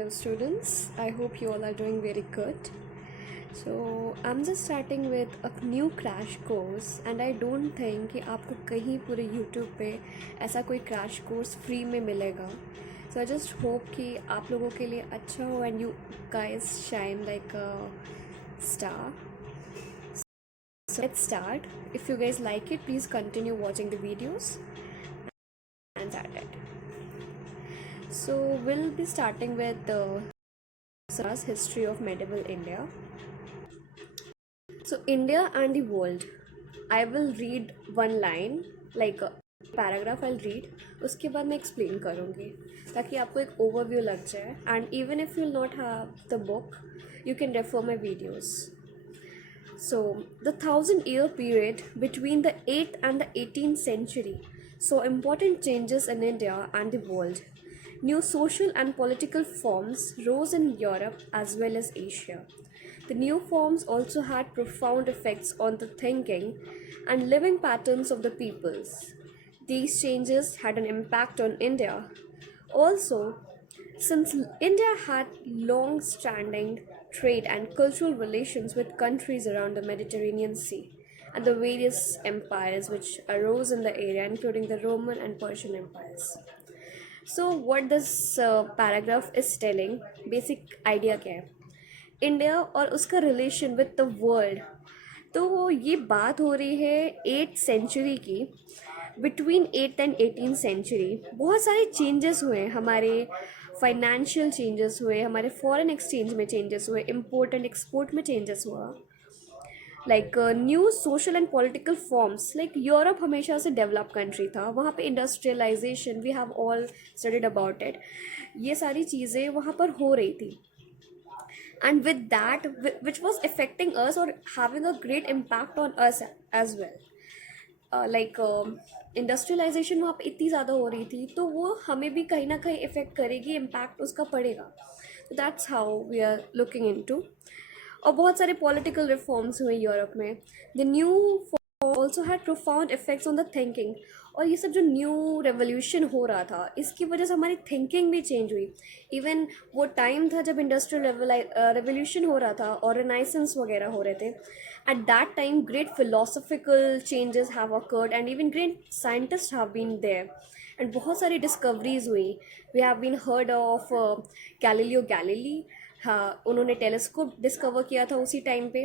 Hello students, I hope you all are doing very good. So I'm just starting with a new crash course and I don't think कि आपको कहीं पूरे YouTube पे ऐसा कोई crash course free में मिलेगा. So I just hope कि आप लोगों के लिए अच्छा हो and you guys shine like a star. So let's start. If you guys like it, please continue watching the videos and start it. So we'll be starting with the history of medieval India. So India and the world. I will read one line, like a paragraph I'll read. उसके बाद मैं explain करूँगी ताकि आपको एक overview लग जाए. And even if you'll not have the book, you can refer my videos. So the 1,000-year period between the 8th and the 18th century saw important changes in India and the world. New social and political forms rose in Europe as well as Asia. The new forms also had profound effects on the thinking and living patterns of the peoples. These changes had an impact on India. Also, since India had long standing trade and cultural relations with countries around the Mediterranean Sea and the various empires which arose in the area, including the Roman and Persian empires. So, what this paragraph is telling, basic idea क्या है? India और उसका relation with the world. तो ये बात हो रही है 8th सेंचुरी की. Between 8th and 18th century बहुत सारे चेंजेस हुए. हमारे फाइनेंशियल चेंजेस हुए, हमारे फॉरेन एक्सचेंज में चेंजेस हुए, इम्पोर्ट एंड एक्सपोर्ट में चेंजेस हुआ. Like new social and political forms. Like Europe हमेशा से डेवलप कंट्री था, वहाँ पे industrialisation we have all studied about it. ये सारी चीज़ें वहाँ पर हो रही थी. And with that, which was affecting us or having a great impact on us as well. Industrialisation वहाँ पे इतनी ज़्यादा हो रही थी तो वो हमें भी कहीं ना कहीं इफ़ेक्ट करेगी, इम्पैक्ट उसका पड़ेगा. तो that's how we are looking into. और बहुत सारे पॉलिटिकल रिफॉर्म्स हुए यूरोप में. The new also had profound effects on the thinking. और ये सब जो न्यू रेवोल्यूशन हो रहा था इसकी वजह से हमारी थिंकिंग भी चेंज हुई. इवन वो टाइम था जब इंडस्ट्रियल रेवोल्यूशन हो रहा था और रिनाइसेंस वगैरह हो रहे थे. At that time great philosophical changes have occurred and even great scientist have been there and बहुत सारी डिस्कवरीज हुई. We have been heard of Galileo Galilei. हाँ, उन्होंने टेलीस्कोप डिस्कवर किया था उसी टाइम पे.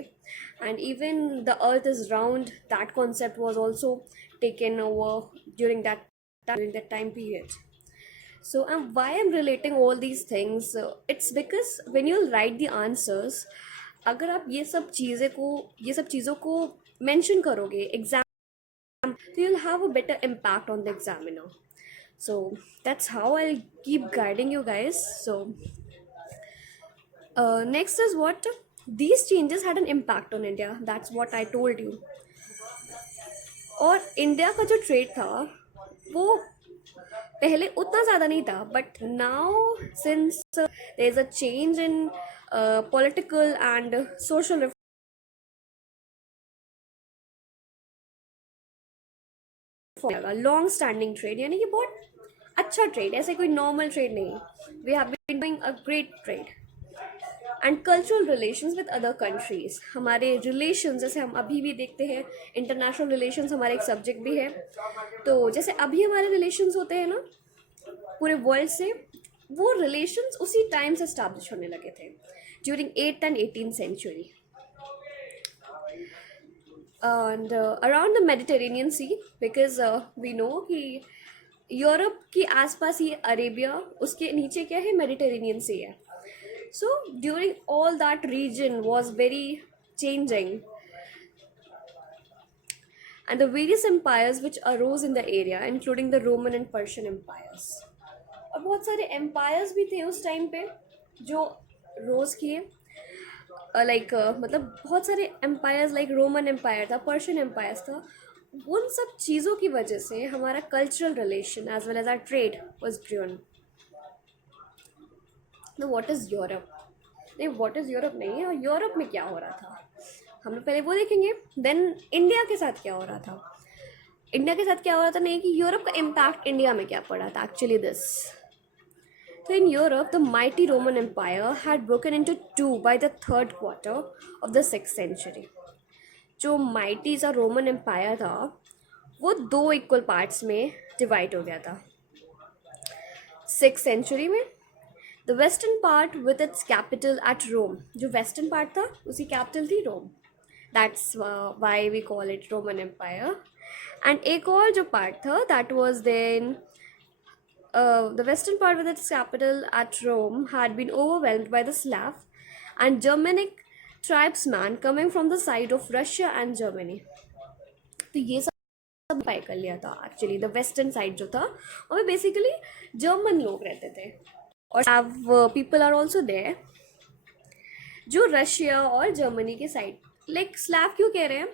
And even the earth is round, that concept was also taken over during that time period. So why I'm relating all these things, it's because when you write the answers, अगर आप ये सब चीज़ों को mention करोगे exam, तो you'll have a better impact on the examiner. So that's how I'll keep guiding you guys. So next is what these changes had an impact on India. That's what I told you. और India का जो trade था वो पहले उतना ज़्यादा नहीं था, but now since there is a change in political and social long standing trade, यानी कि बहुत अच्छा ट्रेड, ऐसे कोई नॉर्मल ट्रेड नहीं. We have been doing a great trade. And cultural relations with other countries. हमारे रिलेशन जैसे हम अभी भी देखते हैं, इंटरनेशनल रिलेशंस हमारा एक सब्जेक्ट भी है. तो जैसे अभी हमारे रिलेशंस होते हैं ना पूरे वर्ल्ड से, वो रिलेशंस उसी टाइम से स्टैब्लिश होने लगे थे during 8th and 18th century. And around the Mediterranean sea, because we know कि यूरोप के आसपास ही अरेबिया, उसके नीचे क्या है, मेडिटेरेनियन सी है. So during all that region was very changing, and the various empires which arose in the area, including the Roman and Persian empires. और बहुत सारे empires भी थे उस टाइम पे जो रोज किए. मतलब बहुत सारे empires like Roman empire था, Persian empires था. उन सब चीज़ों की वजह से हमारा cultural relation as well as our trade was grown. तो व्हाट इज़ यूरोप? नहीं, व्हाट इज़ यूरोप नहीं है, और यूरोप में क्या हो रहा था हम लोग पहले वो देखेंगे. देन इंडिया के साथ क्या हो रहा था. इंडिया के साथ क्या हो रहा था नहीं, कि यूरोप का इम्पैक्ट इंडिया में क्या पड़ा था. Actually this So in Europe, the mighty Roman Empire had broken into two by the third quarter of the 6th century. जो mighty सा रोमन एम्पायर था वो दो इक्वल पार्ट्स में डिवाइड हो गया था 6th सेंचुरी में. The western part with its capital at Rome, जो वेस्टर्न पार्ट था उसकी कैपिटल थी Rome. That's why we call it Roman empire. And एक और जो पार्ट था that was then the western part with its capital at Rome had been overwhelmed by the Slav and Germanic tribesmen coming from the side of Russia and Germany. तो ये सब bye कर लिया था एक्चुअली. द वेस्टर्न साइड जो था और basically German लोग रहते थे और Slav people are also there. जो रशिया और जर्मनी के साइड, लाइक स्लैव क्यों कह रहे हैं,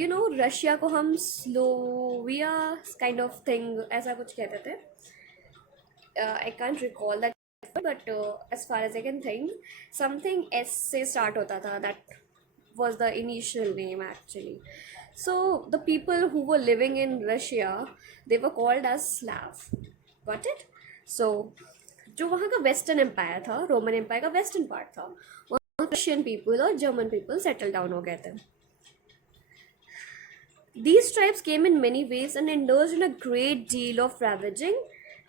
यू नो रशिया को हम स्लोविया काइंड ऑफ थिंग ऐसा कुछ कहते थे. I can't recall that, but as far as I can think, something S से start होता था. That was the initial name actually. So the people who were living in Russia, they were called as Slav. Got it? So जो वहाँ का Western Empire था, Roman Empire का Western part था, वहाँ Russian people और German people settle down हो गए थे. These tribes came in many ways and indulged in a great deal of ravaging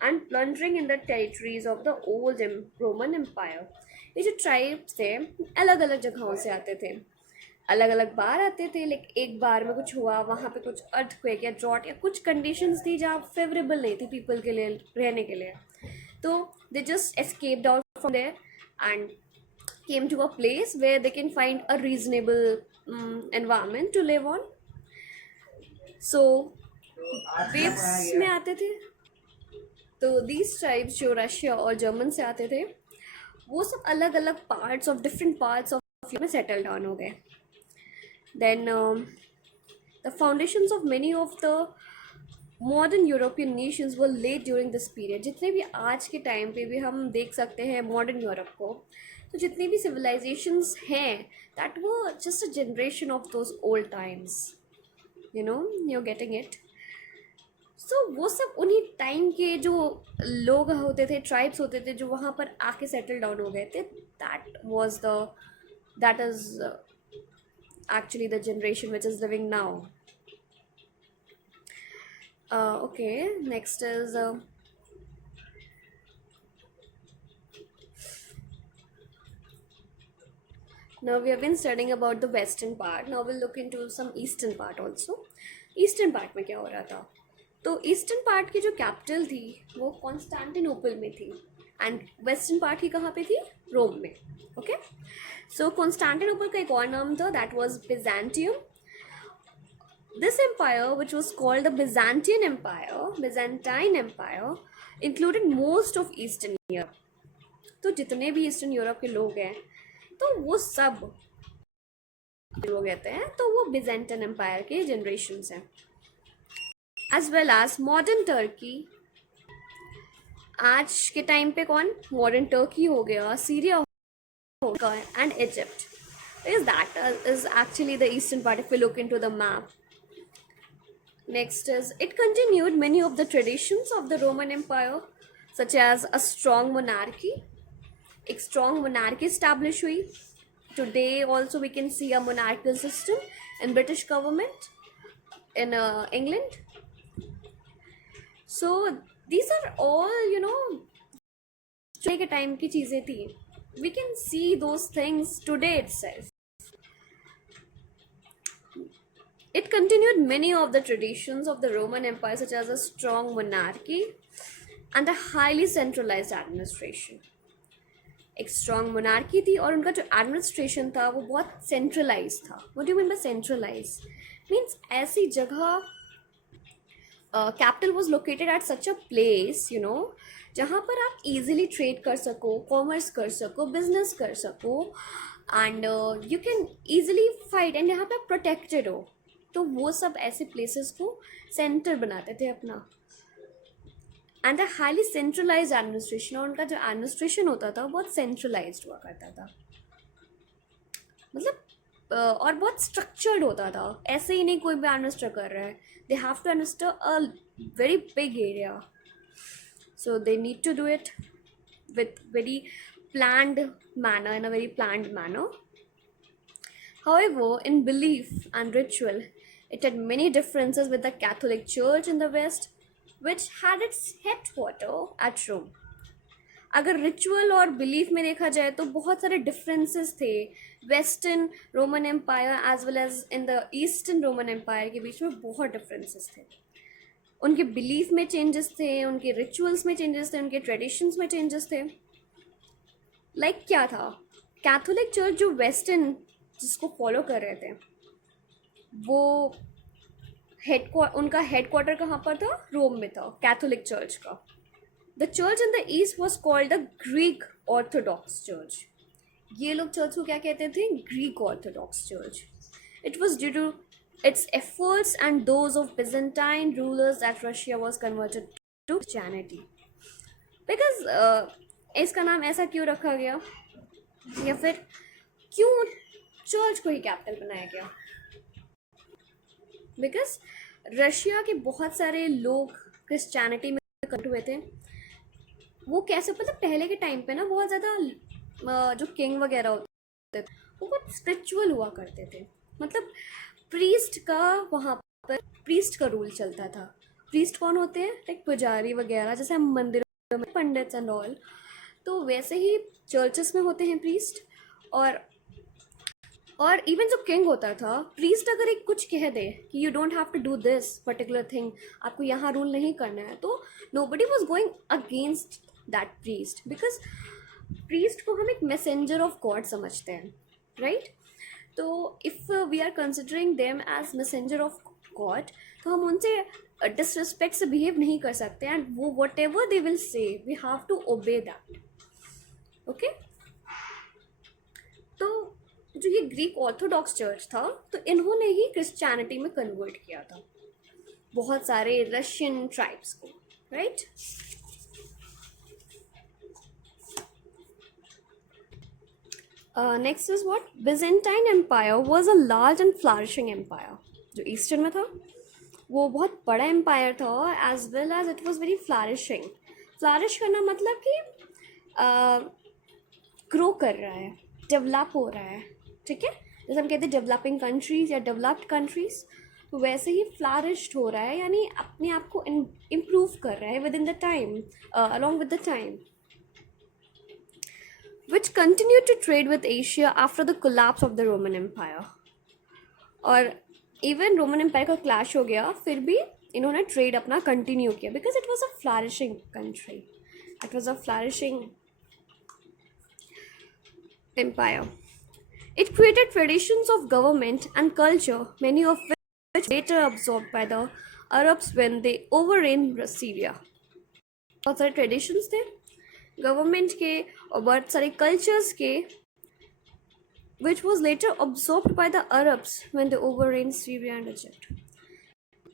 and plundering in the territories of the old Roman Empire. ये जो tribes थे अलग अलग जगहों से आते थे, अलग अलग बार आते थे. लाइक एक बार में कुछ हुआ, वहाँ पे कुछ अर्थक्वेक या ड्रॉट या कुछ कंडीशंस थी जहाँ फेवरेबल नहीं थी पीपल के लिए रहने के लिए. तो they just escaped out from there and came to a place where they can find a reasonable environment to live on. So waves में आते थे. तो दीज ट्राइब्स जो रशिया और जर्मन से आते थे वो सब अलग अलग parts of different parts of में सेटल डाउन हो गए. Then the foundations of many of the modern European nations were led during this period. जितने भी आज के टाइम पे भी हम देख सकते हैं मॉडर्न यूरोप को, तो जितनी भी सिविलाइजेशंस हैं that were just a generation of those old times. You know, you are getting it. So वो सब उन्हीं टाइम के जो लोग होते थे, ट्राइब्स होते थे जो वहाँ पर आके सेटल डाउन हो गए थे. That is actually the generation which is living now. Okay, next is now we have been studying about the western part. Now we'll look into some eastern part also. Eastern part में क्या हो रहा था? तो eastern part की जो capital थी वो कॉन्स्टेंटिनोपल में थी एंड वेस्टर्न पार्ट की कहाँ पे थी? रोम में. ओके, सो कॉन्स्टेंटिनोपल का एक और नाम था that was Byzantium. This empire which was called the Byzantine empire included most of eastern Europe. तो जितने भी ईस्टर्न यूरोप के लोग हैं तो वो सब लोग कहते हैं, तो वो बिजेंटाइन एम्पायर के जनरेशन्स हैं. as well as modern Turkey. आज के टाइम पे कौन? मॉडर्न टर्की हो गया, सीरिया हो गया and Egypt. Is that is actually the eastern part if we look into the map. Next is it continued many of the traditions of the Roman Empire such as a strong monarchy. एक strong monarchy established हुई. Today also we can see a monarchical system in British government in England. So these are all, you know, के time की चीज़ें थी. We can see those things today itself. It continued many of the traditions of the Roman Empire such as a strong monarchy and a highly centralized administration. एक strong monarchy थी और उनका जो administration था वो बहुत centralized था. What do you mean by centralized? Means ऐसी जगह capital was located at such a place, you know, जहाँ पर आप इजीली ट्रेड कर सको, कॉमर्स कर सको, बिजनेस कर सको and you can easily fight and यहाँ पे आप प्रोटेक्टेड हो. तो वो सब ऐसे प्लेसेस को सेंटर बनाते थे अपना. And a highly centralised administration, और उनका जो एडमिनिस्ट्रेशन होता था वो बहुत सेंट्रलाइज्ड हुआ करता था. मतलब और बहुत स्ट्रक्चर्ड होता था. ऐसे ही नहीं कोई भी एडमिनिस्टर कर रहा है. They have to administer a very big area, so they need to do it. with very planned manner, in a very planned manner. However, in belief and ritual, it had many differences with the Catholic Church in the West, which had its headquarter at Rome. अगर ritual और belief में देखा जाए तो बहुत सारे differences थे western Roman empire as well as in the eastern Roman empire के बीच में बहुत डिफरेंसेस थे. उनके बिलीफ में चेंजेस थे, उनके रिचुअल्स में चेंजेस थे, उनके ट्रेडिशंस में चेंजेस थे. लाइक क्या था, कैथोलिक चर्च जो वेस्टर्न जिसको फॉलो कर रहे थे वो उनका हेडक्वार्टर कहाँ पर था, रोम में था, कैथोलिक चर्च का. The church in the east was called the Greek Orthodox Church. ये लोग चर्च को क्या कहते थे, Greek Orthodox Church. It was due to its efforts and those of Byzantine rulers that Russia was converted to Christianity. Because इसका नाम ऐसा क्यों रखा गया, या फिर क्यों चर्च को ही कैपिटल बनाया गया? Because रशिया के बहुत सारे लोग क्रिश्चियनिटी में कन्वर्ट हुए थे. वो कैसे, मतलब पहले के टाइम पे ना बहुत ज़्यादा जो किंग वगैरह होते थे वो बहुत स्पिरिचुअल हुआ करते थे. मतलब प्रीस्ट का वहाँ पर प्रीस्ट का रूल चलता था. प्रीस्ट कौन होते हैं, लाइक पुजारी वगैरह, जैसे हम मंदिरों में पंडित्स एंड ऑल, तो वैसे ही चर्चेस में होते हैं प्रीस्ट. और इवन जो किंग होता था, प्रीस्ट अगर एक कुछ कह दे कि you don't have to do this particular thing, आपको यहाँ रूल नहीं करना है, तो nobody was going against that priest, because priest को हम एक मैसेंजर ऑफ गॉड समझते हैं, राइट? तो if we are considering them as messenger of God, तो हम उनसे डिसरिस्पेक्ट से बिहेव नहीं कर सकते. एंड वो whatever they will say we have to obey that. Okay, तो जो ये ग्रीक ऑर्थोडॉक्स चर्च था, तो इन्होंने ही क्रिश्चियनिटी में कन्वर्ट किया था बहुत सारे रशियन ट्राइब्स को, right? Next is what, Byzantine empire was a large and flourishing empire. जो ईस्टर्न में था वो बहुत बड़ा एम्पायर था, as well as it was very flourishing. Flourish करना मतलब कि ग्रो कर रहा है, डेवलप हो रहा है, ठीक है? जैसे हम कहते हैं डेवलपिंग कंट्रीज या डेवलप्ड कंट्रीज, तो वैसे ही फ्लरिश्ड हो रहा है, यानी अपने आप को इम्प्रूव कर रहा है with in the time, along with the time. which continued to trade with Asia after the collapse of the Roman Empire. और इवन रोमन एम्पायर का क्लैश हो गया, फिर भी इन्होंने ट्रेड अपना कंटिन्यू किया, because it was a flourishing country, it was a flourishing empire. It created traditions of government and culture, many of which later absorbed by the Arabs when they overran Syria. बहुत सारे traditions थे government के और बहुत सारे cultures के, which was later absorbed by the Arabs when they overran Syria and Egypt.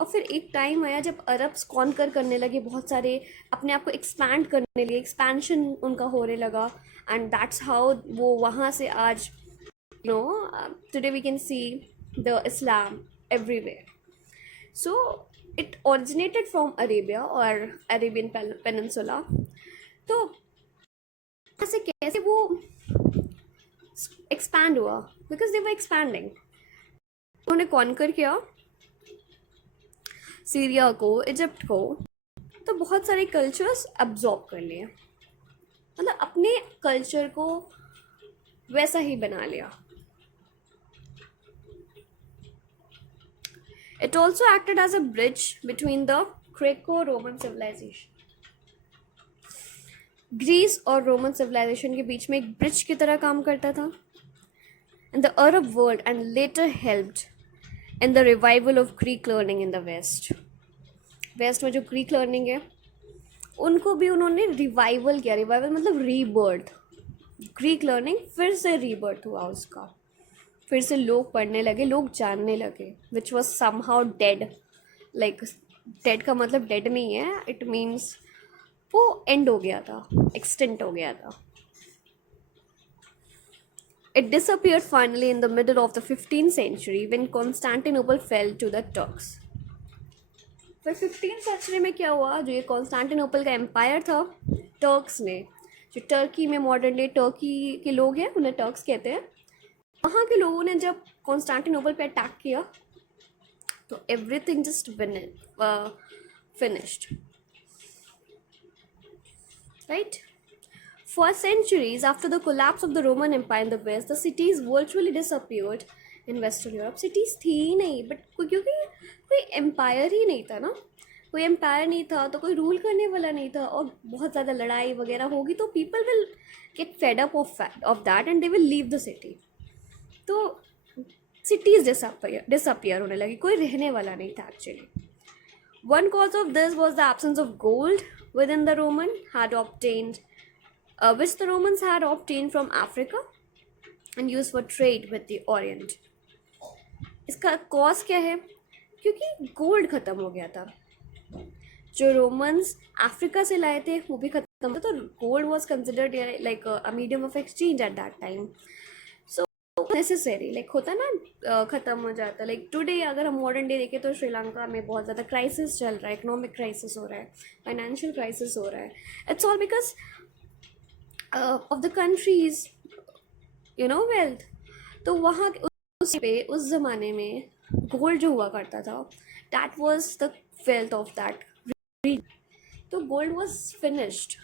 और फिर एक टाइम आया जब अरब्स कॉन्कर करने लगे, बहुत सारे अपने आप को एक्सपैंड करने लगे, एक्सपेंशन उनका होने लगा, एंड दैट्स हाउ वो वहाँ से आज today we can see the Islam everywhere. So it originated from Arabia और अरेबियन पेनिनसुला. तो ऐसे कैसे वो एक्सपैंड हुआ, बिकॉज दे वर एक्सपैंडिंग. उन्होंने कॉन्कर किया सीरिया को, इजिप्ट को, तो बहुत सारे कल्चर्स अब्जॉर्ब कर लिए, मतलब अपने कल्चर को वैसा ही बना लिया. It also acted as a bridge between the Greco Roman civilisation. Greece और रोमन सिविलाइजेशन के बीच में एक ब्रिज की तरह काम करता था in the Arab world, and later helped in the revival of Greek learning in the west. West में जो ग्रीक लर्निंग है उनको भी उन्होंने रिवाइवल किया. रिवाइवल मतलब रीबर्थ. ग्रीक लर्निंग फिर से रीबर्थ हुआ उसका, फिर से लोग पढ़ने लगे, लोग जानने लगे, which was somehow dead. Like dead का मतलब डेड नहीं है, इट मीन्स वो एंड हो गया था, एक्सटेंट हो गया था. It disappeared finally in the middle of the 15th century when Constantinople fell to the Turks. फिर 15th सेंचुरी में क्या हुआ, जो ये कॉन्स्टेंटिनोपल का एम्पायर था, टर्क्स ने, जो टर्की में मॉडर्न डे टर्की के लोग हैं उन्हें टर्क्स कहते हैं, वहाँ के लोगों ने जब कॉन्स्टेंटिनोपल पे अटैक किया तो everything just finished, right? For centuries after the collapse of the Roman Empire in the West, the cities virtually disappeared in Western Europe. Cities थी ही नहीं, बट क्योंकि कोई एम्पायर ही नहीं था ना, कोई एम्पायर नहीं था तो कोई रूल करने वाला नहीं था, और बहुत ज़्यादा लड़ाई वगैरह होगी तो people will get fed up of that and they will leave the city. तो सिटीज़ डिसअपियर होने लगी, कोई रहने वाला नहीं था actually. One cause of this was the absence of gold within the Roman had obtained, which the Romans had obtained from Africa and used for trade with the Orient. इसका cause क्या है? क्योंकि गोल्ड ख़त्म हो गया था. जो Romans Africa से लाए थे वो भी ख़त्म था, तो gold was considered like a medium of exchange eight that time. So necessary like होता ना, ख़त्म हो जाता. लाइक टुडे अगर हम मॉडर्न डे देखें तो श्रीलंका में बहुत ज़्यादा क्राइसिस चल रहा है, इकोनॉमिक क्राइसिस हो रहा है, फाइनेंशियल क्राइसिस हो रहा है. It's all because of the countries wealth. तो वहाँ उस ज़माने में गोल्ड जो हुआ करता था, that was the wealth of that region. तो gold was finished.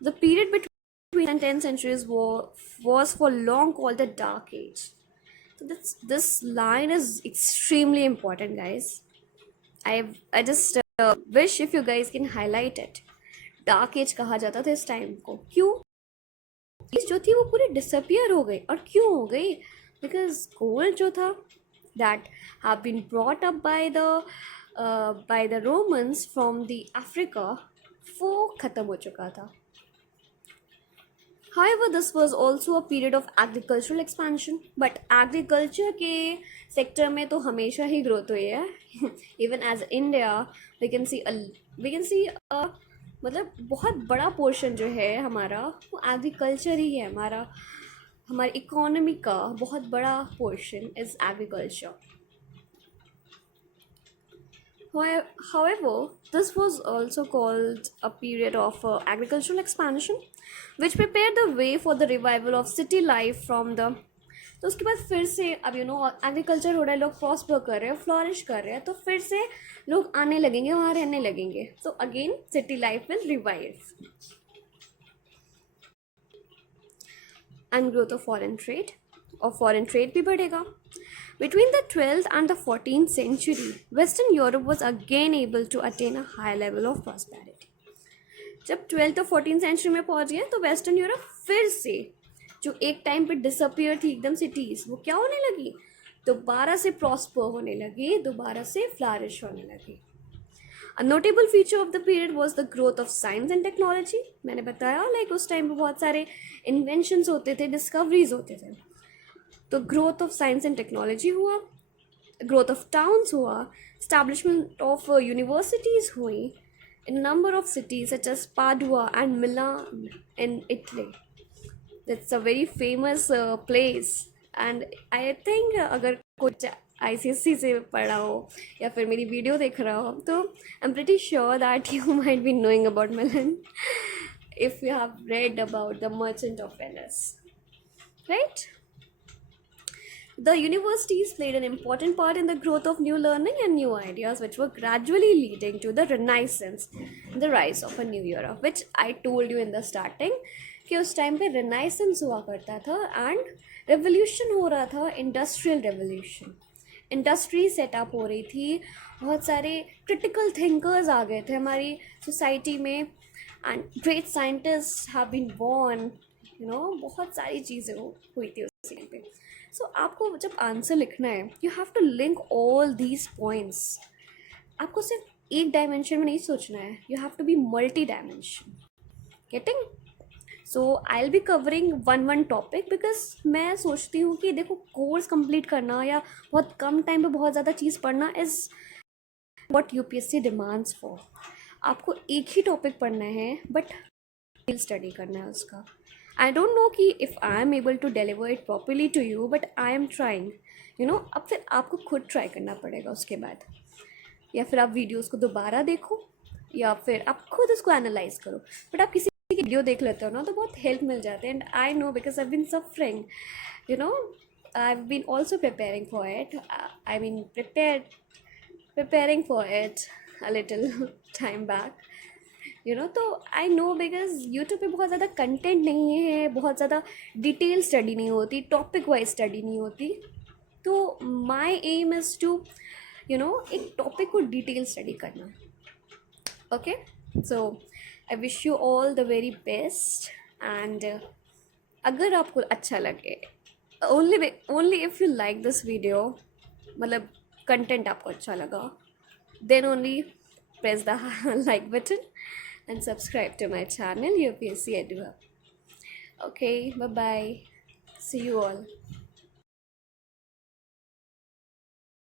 The period between and 10th centuries was for long called the Dark Age. So this line is extremely important, guys. I just wish if you guys can highlight it. Dark Age कहा जाता था इस time को. क्यों? जो थी वो पूरी डिसअपियर हो गई. और क्यों हो गई? बिकॉज गोल्ड जो था that have been brought up by the Romans from the Africa वो ख़त्म हो चुका था. However, this was also a period of agricultural expansion. But agriculture के sector में तो हमेशा ही growth हुई है. Even as India, we can see मतलब बहुत बड़ा portion जो है हमारा वो agriculture ही है. हमारी economy का बहुत बड़ा portion is agriculture. However, this was also called a period of agricultural expansion, which prepared the way for the revival of city life from the. तो उसके बाद फिर से अब एग्रीकल्चर हो रहा है, लोग प्रॉस्पर कर रहे हैं, फ्लॉरिश कर रहे हैं, तो फिर से लोग आने लगेंगे, वहाँ रहने लगेंगे. तो again city life will revive. And growth of foreign trade, और फॉरेन ट्रेड भी बढ़ेगा. Between the 12th and the 14th century, Western Europe was again able to attain a high level of prosperity. जब 12th और 14th century में पहुंच गए तो western Europe फिर से जो एक टाइम पे डिसअपियर थी एकदम सिटीज़, वो क्या होने लगी? दोबारा से प्रॉस्पर होने लगी, दोबारा से फ्लरिश होने लगी. A notable feature of the period was the growth of science and technology. मैंने बताया लाइक उस टाइम पे बहुत सारे इन्वेंशंस होते थे, डिस्कवरीज होते थे. तो growth of science and technology हुआ, ग्रोथ ऑफ टाउन्स हुआ, एस्टैब्लिशमेंट ऑफ यूनिवर्सिटीज़ हुई in number of cities such as Padua and Milan in Italy. That's a very famous place. And I think अगर कुछ ICSE से पढ़ा हो या फिर मेरी वीडियो देख रहा हो तो I am pretty sure that you might be knowing about Milan if you have read about the merchant of Venice, right? The universities played an important part in the growth of new learning and new ideas, which were gradually leading to the Renaissance, the rise of a new era, which I told you in the starting कि उस time पे Renaissance हुआ करता था and revolution हो रहा था, industrial revolution. Industry setup हो रही थी, बहुत सारे critical thinkers आ गए थे हमारी सोसाइटी में, and great scientists have been born, बहुत सारी चीज़ें हुई थी उस टाइम पे. सो आपको जब आंसर लिखना है you have to link all these points. आपको सिर्फ एक डायमेंशन में नहीं सोचना है, you have to be multi dimension. Getting? So I will be covering one topic because मैं सोचती हूँ कि देखो कोर्स कंप्लीट करना या बहुत कम टाइम पे बहुत ज़्यादा चीज़ पढ़ना is what UPSC demands for. आपको एक ही टॉपिक पढ़ना है बट स्टडी करना है उसका. I don't know कि if I am able to deliver it properly to you, but I am trying. अब फिर आपको खुद ट्राई करना पड़ेगा उसके बाद, या फिर आप वीडियोस को दोबारा देखो या फिर आप खुद उसको एनालाइज करो. बट आप किसी की वीडियो देख लेते हो ना तो बहुत हेल्प मिल जाती है. And I know because I been suffering, you know, I been also preparing for it. I mean preparing for it a little time back, you know. तो आई नो बिकॉज यूट्यूब पे बहुत ज़्यादा content नहीं है, बहुत ज़्यादा detail study नहीं होती, टॉपिक वाइज स्टडी नहीं होती. तो my aim is to, you know, एक टॉपिक को डिटेल स्टडी करना. Okay, so I wish you all the very best. And अगर आपको अच्छा लगे, only if you like this video, मतलब कंटेंट आपको अच्छा लगा, then only press the like button and subscribe to my channel UPSC Edu. Okay, bye bye, see you all.